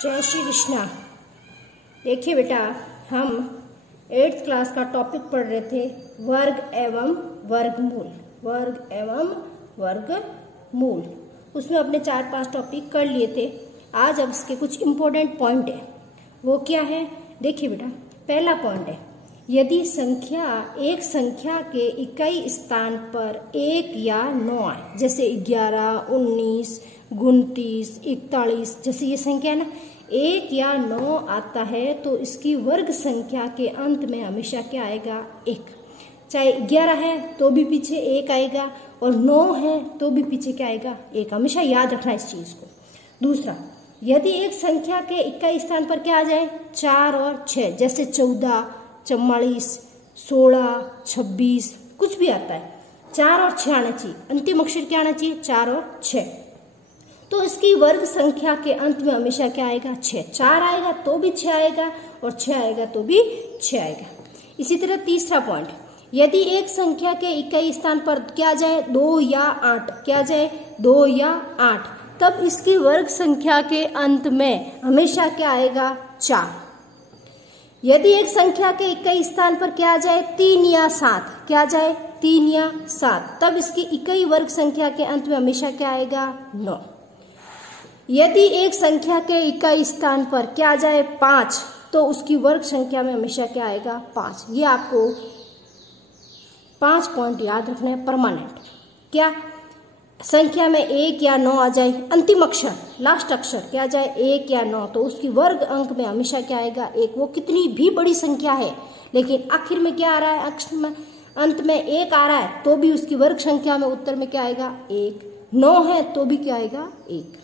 जय श्री कृष्णा। देखिए बेटा, हम 8th क्लास का टॉपिक पढ़ रहे थे वर्ग एवं वर्गमूल। वर्ग एवं वर्गमूल, उसमें अपने 4-5 टॉपिक कर लिए थे। आज अब इसके कुछ इम्पोर्टेंट पॉइंट है। वो क्या है? देखिए बेटा, पहला पॉइंट है, यदि एक संख्या के इकाई स्थान पर 1 या 9 आए, जैसे 11, 19, 29, 41, जैसे ये संख्या है ना, 1 या 9 आता है तो इसकी वर्ग संख्या के अंत में हमेशा क्या आएगा? 1। चाहे 11 है तो भी पीछे 1 आएगा, और 9 है तो भी पीछे क्या आएगा? 1। हमेशा याद रखना इस चीज को। दूसरा, यदि एक संख्या के इकाई स्थान पर क्या आ जाए? 4 और 6, जैसे 14, 44, 16, 26, कुछ भी आता है, 4 और 6 आना चाहिए। अंतिम अक्षर क्या आना चाहिए? 4 और 6। तो इसकी वर्ग संख्या के अंत में हमेशा क्या आएगा? 6। 4 आएगा तो भी 6 आएगा, और 6 आएगा तो भी 6 आएगा। इसी तरह तीसरा पॉइंट, यदि एक संख्या के इकाई स्थान पर क्या जाए? 2 या 8, क्या जाए? 2 या 8, तब इसकी वर्ग संख्या के अंत में हमेशा क्या आएगा? 4। यदि एक संख्या के इकाई स्थान पर क्या जाए? 3 या 7, क्या जाए? 3 या 7, तब इसकी इकाई वर्ग संख्या के अंत में हमेशा क्या आएगा? 9। यदि एक संख्या के इकाई स्थान पर क्या जाए? 5, तो उसकी वर्ग संख्या में हमेशा क्या आएगा? 5। ये आपको 5 पॉइंट याद रखना है परमानेंट। क्या? संख्या में 1 या 9 आ जाए, अंतिम अक्षर, लास्ट अक्षर क्या जाए? 1 या 9, तो उसकी वर्ग अंक में हमेशा क्या आएगा? 1। वो कितनी भी बड़ी संख्या है, लेकिन आखिर में क्या आ रहा है? अक्षर में अंत में 1 आ रहा है, तो भी उसकी वर्ग संख्या में उत्तर में क्या आएगा? 1। 9 है तो भी क्या आएगा? 1।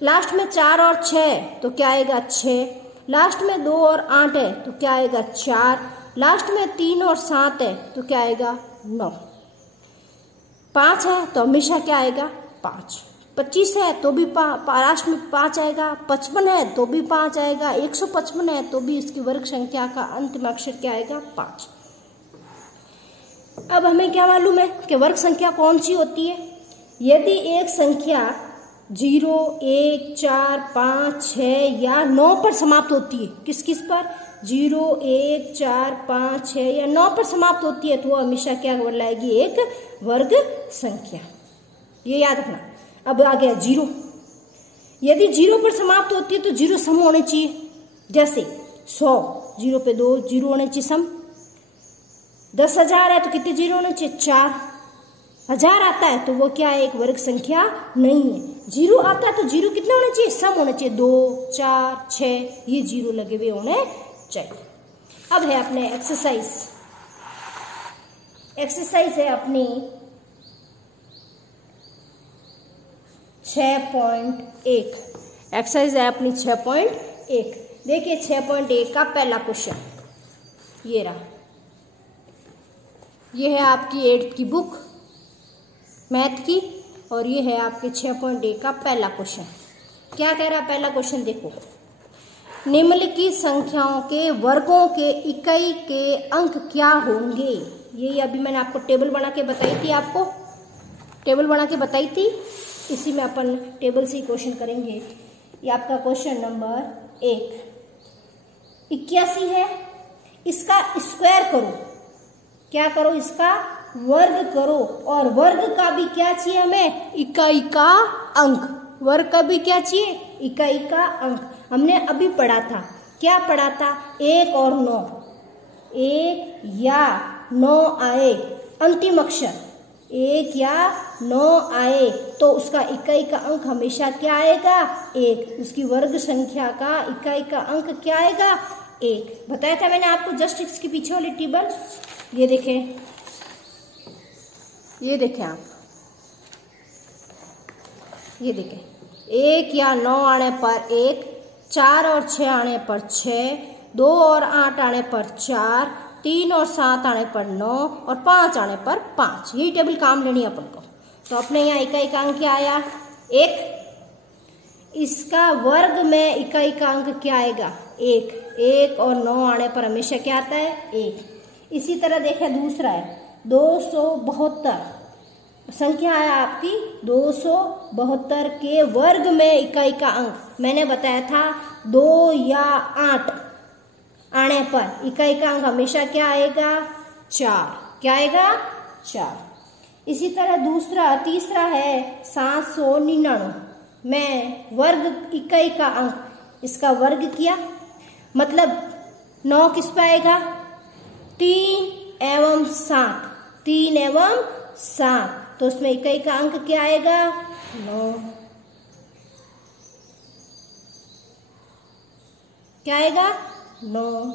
लास्ट में 4 और 6 तो क्या आएगा? 6। लास्ट में 2 और 8 है तो क्या आएगा? 4। लास्ट में 3 और 7 है तो क्या आएगा? 9। 5 है तो हमेशा क्या आएगा? 5। 25 है तो भी लास्ट में 5 आएगा। 55 है तो भी 5 आएगा। 155 है तो भी इसकी वर्ग संख्या का अंतिम अक्षर क्या आएगा? 5। अब हमें क्या मालूम है कि वर्ग संख्या कौन सी होती है? यदि एक संख्या 0, 1, 4, 5, 6 या 9 पर समाप्त होती है, किस किस पर? 0, 1, 4, 5, 6 या 9 पर समाप्त होती है, तो वो हमेशा क्या कहलाएगी? एक वर्ग संख्या। ये याद रखना। अब आ गया 0। यदि 0 पर समाप्त होती है तो 0 सम होने चाहिए, जैसे 100, 0 पे 2 0 होने चाहिए सम। 10,000 है तो कितने 0 होने चाहिए? 4। 1000 आता है तो वो क्या है? एक वर्ग संख्या नहीं है। 0 आता है तो 0 कितने होने चाहिए? सम होने चाहिए। 2, 4, 6, ये 0 लगे हुए होने चाहिए। अब है अपने एक्सरसाइज है अपनी 6.1। एक्सरसाइज है अपनी 6.1। देखिए 6.1 का पहला क्वेश्चन ये रहा। ये है आपकी 8th की बुक मैथ की, और ये है आपके 6.1 का पहला क्वेश्चन। क्या कह रहा है पहला क्वेश्चन? देखो, निम्नलिखित संख्याओं के वर्गों के इकाई के अंक क्या होंगे? ये अभी मैंने आपको टेबल बना के बताई थी, इसी में अपन टेबल से ही क्वेश्चन करेंगे। ये आपका क्वेश्चन नंबर 1। 81 है, इसका स्क्वायर करो। क्या करो? इसका वर्ग करो, और वर्ग का भी क्या चाहिए हमें? इकाई का अंक। वर्ग का भी क्या चाहिए? इकाई का अंक। हमने अभी पढ़ा था, क्या पढ़ा था? 1 और 9, 1 या 9 आए, अंतिम अक्षर 1 या 9 आए तो उसका इकाई का अंक हमेशा क्या आएगा? 1। उसकी वर्ग संख्या का इकाई का अंक क्या आएगा? 1। बताया था मैंने आपको जस्ट इसके पीछे वाली टेबल। ये देखें, आप, ये देखें, 1 या 9 आने पर 1, 4 और 6 आने पर 6, 2 और 8 आने पर 4, 3 और 7 आने पर 9, और 5 आने पर 5। यही टेबल काम लेनी है अपन को। तो अपने यहाँ इकाई का अंक क्या आया? 1। इसका वर्ग में इकाई का अंक क्या आएगा? 1। 1 और 9 आने पर हमेशा क्या आता है? 1। इसी तरह देखें दूसरा है 272। संख्या है आपकी 272 के वर्ग में इकाई का अंक। मैंने बताया था 2 या 8 आने पर इकाई का अंक हमेशा क्या आएगा? 4। क्या आएगा? 4। इसी तरह तीसरा है 799 में वर्ग इकाई का अंक, इसका वर्ग किया मतलब 9 किस पे आएगा? 3 एवं 7, 3 एवं 7, तो उसमें इकाई का अंक क्या आएगा? 9। क्या आएगा? 9।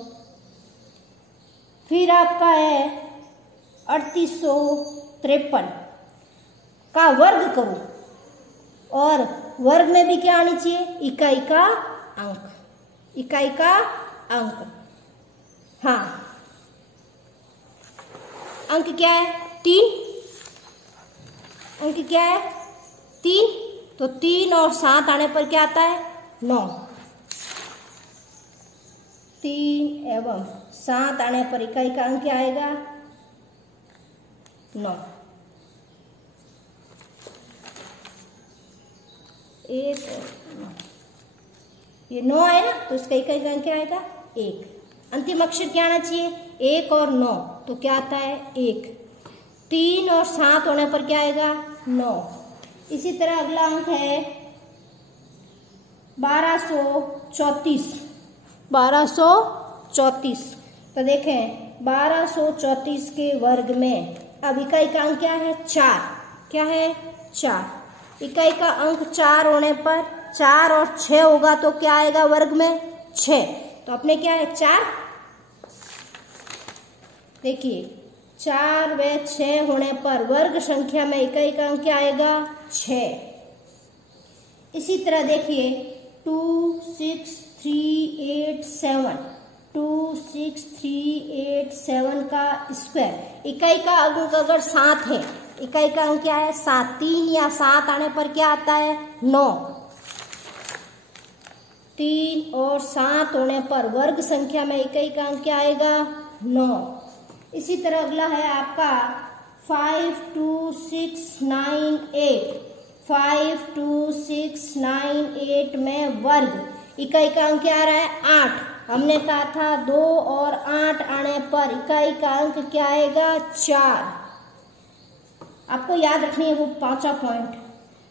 फिर आपका है 3853 का वर्ग करो और वर्ग में भी क्या आनी चाहिए? इकाई का अंक। इकाई का अंक, हाँ, अंक क्या है? 3। अंक क्या है? 3। तो 3 और 7 आने पर क्या आता है? 9। 3 एवं 7 आने पर इकाई का अंक क्या आएगा? 9। 1 और 9, ये 9 आए ना, तो इसका इकाई का अंक क्या आएगा? 1। अंतिम अक्षर क्या आना चाहिए? 1 और 9, तो क्या आता है? 1। 3 और 7 होने पर क्या आएगा? 9। इसी तरह अगला अंक है 1234। 1234, तो देखें 1234 के वर्ग में अब इकाई का अंक क्या है? 4। क्या है? 4। इकाई का अंक 4 होने पर 4 और 6 होगा तो क्या आएगा वर्ग में? 6। तो अपने क्या है? 4। देखिए 4 व 6 होने पर वर्ग संख्या में इकाई का अंक क्या आएगा? 6। इसी तरह देखिए 26387, 26387 का स्क्वायर, इकाई का अंक अगर 7 है, इकाई का अंक क्या है? 7। 3 या 7 आने पर क्या आता है? 9। 3 और 7 होने पर वर्ग संख्या में इकाई का अंक क्या आएगा? 9। इसी तरह अगला है आपका 52698। 52698 में वर्ग इकाई का अंक क्या आ रहा है? 8। हमने कहा था 2 और 8 आने पर इकाई का अंक क्या आएगा? 4। आपको याद रखनी है वो 5वां पॉइंट,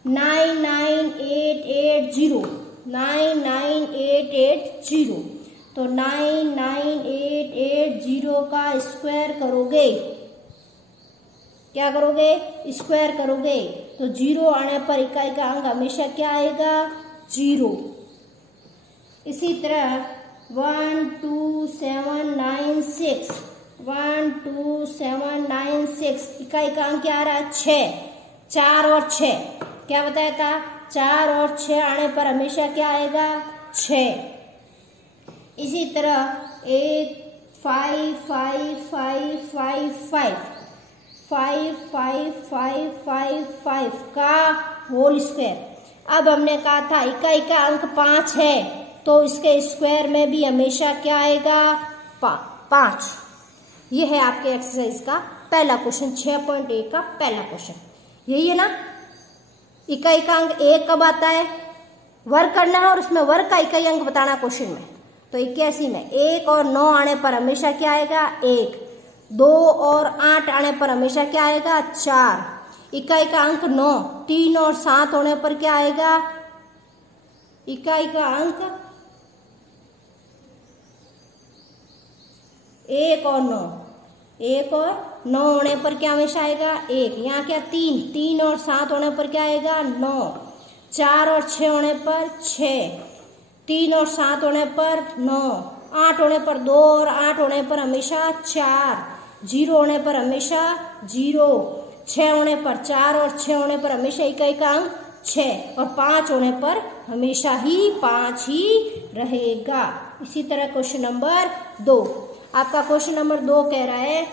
99880, 99880, तो 99880 का स्क्वायर करोगे, क्या करोगे? स्क्वायर करोगे तो 0 आने पर इकाई का अंक हमेशा क्या आएगा? 0। इसी तरह 12796, 12796 इकाई का अंक क्या आ रहा है? 6। 4 और 6 क्या बताया था? 4 और 6 आने पर हमेशा क्या आएगा? 6। इसी तरह 55555 का होल स्क्वायर। अब हमने कहा था इकाई का अंक 5 है तो इसके स्क्वायर में भी हमेशा क्या आएगा? 5। ये है आपके एक्सरसाइज का पहला क्वेश्चन, 6.1 का पहला क्वेश्चन। यही है ना? इकाई का अंक 1 कब आता है? वर्ग करना है और उसमें वर्ग का इकाई अंक बताना क्वेश्चन में। तो 81 में 1 और 9 आने पर हमेशा क्या आएगा? 1। 2 और 8 आने पर हमेशा क्या आएगा? 4। इकाई का अंक 9। 3 और 7 होने पर क्या आएगा? इकाई का अंक 1 और 9। 1 और 9 होने पर क्या हमेशा आएगा? 1। यहाँ क्या? 3। 3 और 7 होने पर क्या आएगा? 9। 4 और 6 होने पर 6। 3 और 7 होने पर 9। 8 होने पर 2 और 8 होने पर हमेशा 4। 0 होने पर हमेशा 0। 6 होने पर 4 और 6 होने पर हमेशा इकाई का अंक 6 और 5 होने पर हमेशा ही 5 ही रहेगा। इसी तरह क्वेश्चन नंबर 2, आपका क्वेश्चन नंबर 2 कह रहा है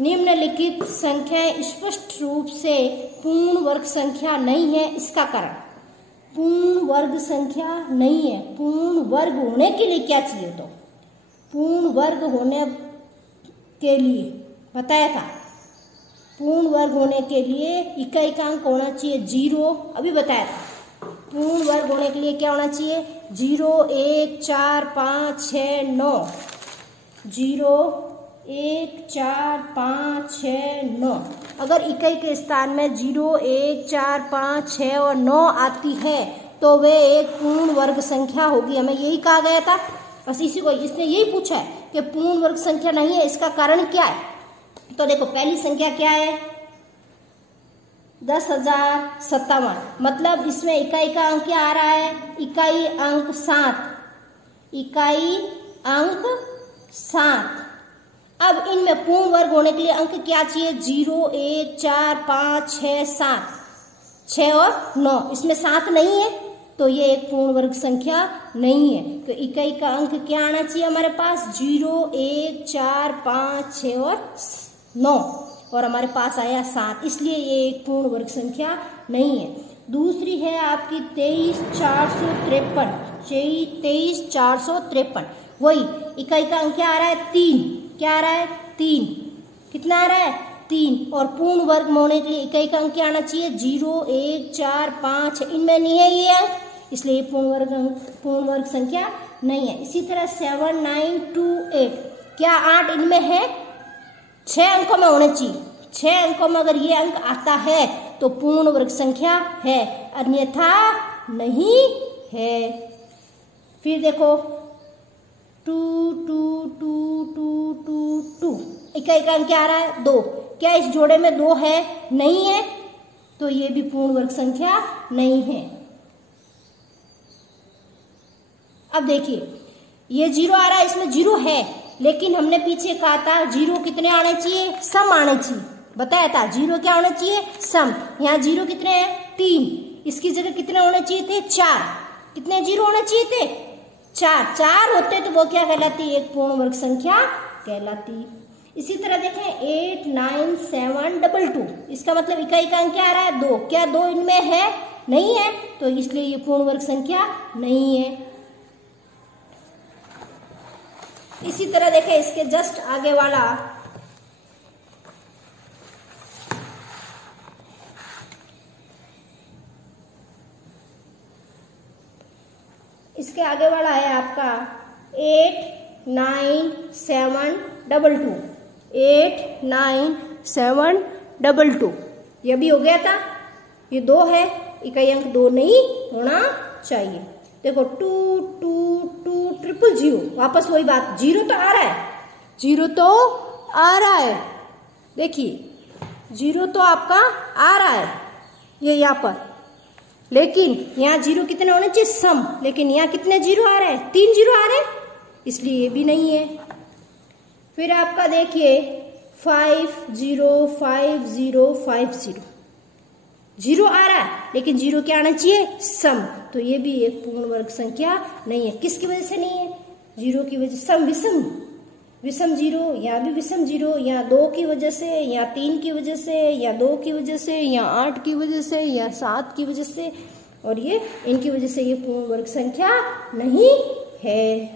निम्नलिखित संख्याएं स्पष्ट रूप से पूर्ण वर्ग संख्या नहीं है, इसका कारण। पूर्ण वर्ग संख्या नहीं है, पूर्ण वर्ग होने के लिए क्या चाहिए? तो पूर्ण वर्ग होने के लिए बताया था पूर्ण वर्ग होने के लिए इकाई का अंक होना चाहिए 0, अभी बताया था। पूर्ण वर्ग होने के लिए क्या होना चाहिए? 0, 1, 4, 5, 6, 9। 0, 1, 4, 5, 6, 9। अगर इकाई के स्थान में 0, 1, 4, 5, 6 और 9 आती है तो वे एक पूर्ण वर्ग संख्या होगी। हमें यही कहा गया था, बस इसी को इसने यही पूछा है कि पूर्ण वर्ग संख्या नहीं है, इसका कारण क्या है। तो देखो पहली संख्या क्या है? 10,057। मतलब इसमें इकाई का अंक क्या आ रहा है? इकाई अंक 7। इकाई अंक 7। अब इनमें पूर्ण वर्ग होने के लिए अंक क्या चाहिए? 0, 1, 4, 5, 6, 7। 6 और 9, इसमें 7 नहीं है तो ये एक पूर्ण वर्ग संख्या नहीं है। तो इकाई का अंक क्या आना चाहिए हमारे पास? 0, 1, 4, 5, 6 और 9, और हमारे पास आया 7, इसलिए ये एक पूर्ण वर्ग संख्या नहीं है। दूसरी है आपकी 23,453। 23,453, वही इकाई का अंक क्या आ रहा है? 3। क्या आ रहा है? 3। कितना आ रहा है? 3। और पूर्ण वर्ग होने के लिए इकाई का अंक क्या आना चाहिए? 0, 1, 4, 5। इनमें नहीं है ये अंक, इसलिए पूर्ण वर्ग संख्या नहीं है। इसी तरह 7, 9, 2, 8। क्या 8 इनमें है? 6 अंकों में होने चाहिए। 6 अंकों में अगर ये अंक आता है तो पूर्ण वर्ग संख्या है, अन्यथा नहीं है। फिर देखो 2, 2, 2, 2, 2, 2। इकाई का अंक क्या आ रहा है? 2। क्या इस जोड़े में 2 है? नहीं है, तो ये भी पूर्ण वर्ग संख्या नहीं है। अब देखिए ये 0 आ रहा है, इसमें 0 है, लेकिन हमने पीछे कहा था 0 कितने आने चाहिए? सम आने चाहिए। बताया था 0 क्या होना चाहिए? सम। यहाँ 0 कितने हैं? 3। इसकी जगह कितने होने चाहिए थे? 4। कितने 0 होने चाहिए थे? 4। 4 होते तो वो क्या कहलाती? एक पूर्ण वर्ग संख्या कहलाती। इसी तरह देखें 8, 9, 7, 2, 2। इसका मतलब इकाई का अंक क्या आ रहा है? 2। क्या 2 इनमें है? नहीं है, तो इसलिए ये पूर्ण वर्ग संख्या नहीं है। इसी तरह देखें इसके जस्ट आगे वाला है आपका 8, 9, 7, 2, 2। 8, 9, 7, 2, 2। ये भी हो गया था। ये 2 है, इकाई अंक 2 नहीं होना चाहिए। देखो 2, 2, 2, 000। वापस वही बात, 0 तो आ रहा है। 0 तो आ रहा है, देखिए 0 तो आपका आ रहा है ये यहाँ पर, लेकिन यहाँ 0 कितने होने चाहिए? सम। लेकिन यहाँ कितने 0 आ रहे हैं? 3 0 आ रहे हैं, इसलिए ये भी नहीं है। फिर आपका देखिए 5, 0, 5, 0, 5, 0। 0 आ रहा है, लेकिन 0 क्या आना चाहिए? सम। तो ये भी एक पूर्ण वर्ग संख्या नहीं है। किसकी वजह से नहीं है? 0 की वजह से। सम विषम, विषम 0, यहाँ भी विषम 0, यहाँ 2 की वजह से, यहाँ 3 की वजह से, या 2 की वजह से, यहाँ 8 की वजह से, या 7 की वजह से, और ये इनकी वजह से ये पूर्ण वर्ग संख्या नहीं है।